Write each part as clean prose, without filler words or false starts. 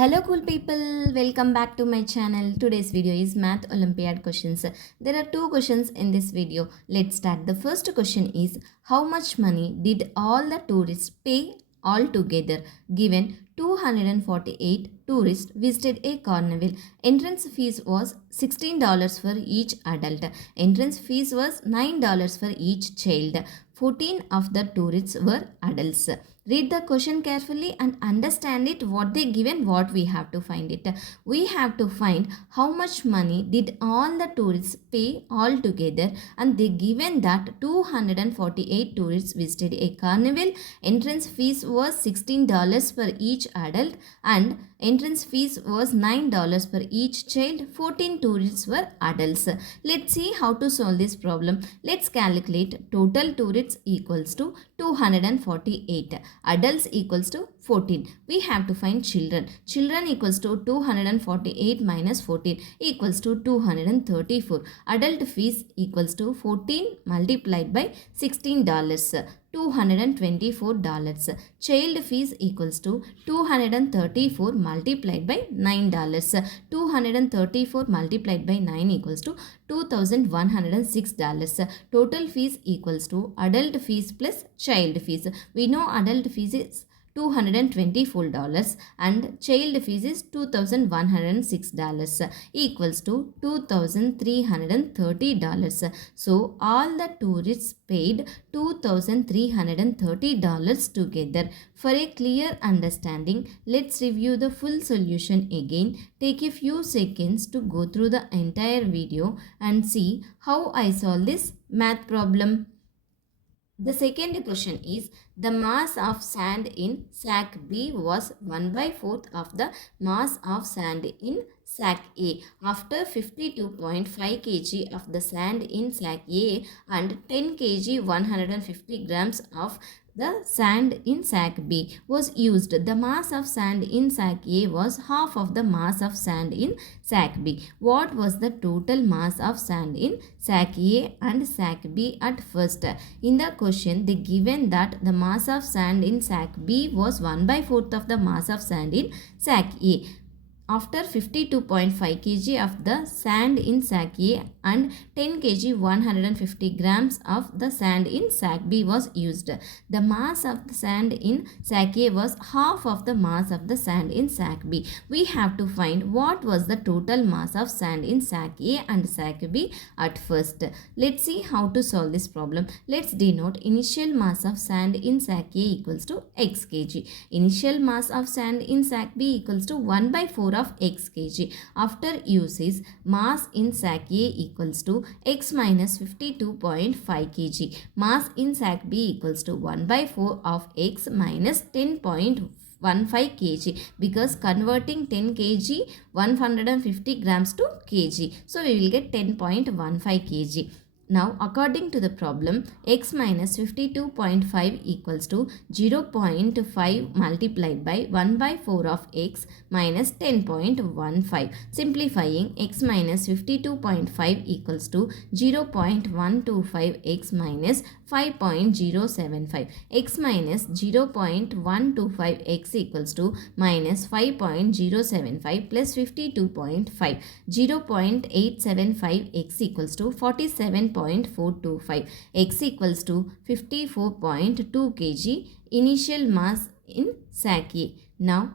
Hello cool people, welcome back to my channel. Today's video is Math Olympiad questions. There are two questions in this video. Let's start. The first question is, how much money did all the tourists pay altogether given 248 tourists visited a carnival? Entrance fees was $16 for each adult. Entrance fees was $9 for each child. 14 of the tourists were adults. Read the question carefully and understand it, what they given, what we have to find it. We have to find how much money did all the tourists pay all together, and they given that 248 tourists visited a carnival. Entrance fees was $16 for each adult and entrance fees was $9 for each child. 14 tourists were adults. Let's see how to solve this problem. Let's calculate total tourists equals to 248. Adults equals to 14. We have to find children. Children equals to 248 minus 14 equals to 234. Adult fees equals to 14 multiplied by $16. $224. Child fees equals to 234 multiplied by $9. 234 multiplied by 9 equals to $2,106. Total fees equals to adult fees plus child fees. We know adult fees is $224 and child fees is $2,106 equals to $2,330. So all the tourists paid $2,330 together. For a clear understanding, let's review the full solution again. Take a few seconds to go through the entire video and see how I solve this math problem. The second question is, the mass of sand in sack B was 1 by 4th of the mass of sand in sack A. After 52.5 kg of the sand in sack A and 10 kg 150 grams of the sand in sack B was used, the mass of sand in sack A was half of the mass of sand in sack B. What was the total mass of sand in sack A and sack B at first? In the question, they given that the mass of sand in sack B was 1 by 4th of the mass of sand in sack A. After 52.5 kg of the sand in sack A and 10 kg 150 grams of the sand in sack B was used, the mass of the sand in sack A was half of the mass of the sand in sack B. We have to find what was the total mass of sand in sack A and sack B at first. Let's see how to solve this problem. Let's denote initial mass of sand in sack A equals to x kg. Initial mass of sand in sack B equals to 1 by 4 of x kg. After usage, mass in sack A equals to x minus 52.5 kg. Mass in sack B equals to 1 by 4 of x minus 10.15 kg, because converting 10 kg 150 grams to kg. So we will get 10.15 kg. Now, according to the problem, x minus 52.5 equals to 0.5 multiplied by 1 by 4 of x minus 10.15. Simplifying, x minus 52.5 equals to 0.125 x minus 5.075. X minus 0.125 x equals to minus 5.075 plus 52.5. 0.875 x equals to 47.425. X equals to 54.2 kg. Initial mass in sack A. Now,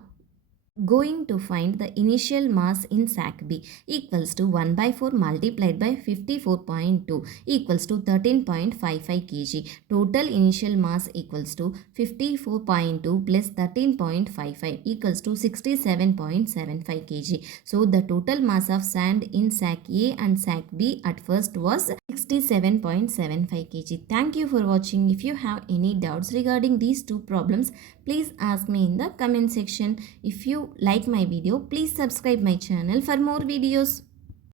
going to find the initial mass in sack B equals to 1 by 4 multiplied by 54.2 equals to 13.55 kg. Total initial mass equals to 54.2 plus 13.55 equals to 67.75 kg. So the total mass of sand in sack A and sack B at first was 67.75 kg. Thank you for watching. If you have any doubts regarding these two problems, please ask me in the comment section. If you like my video, please subscribe my channel for more videos.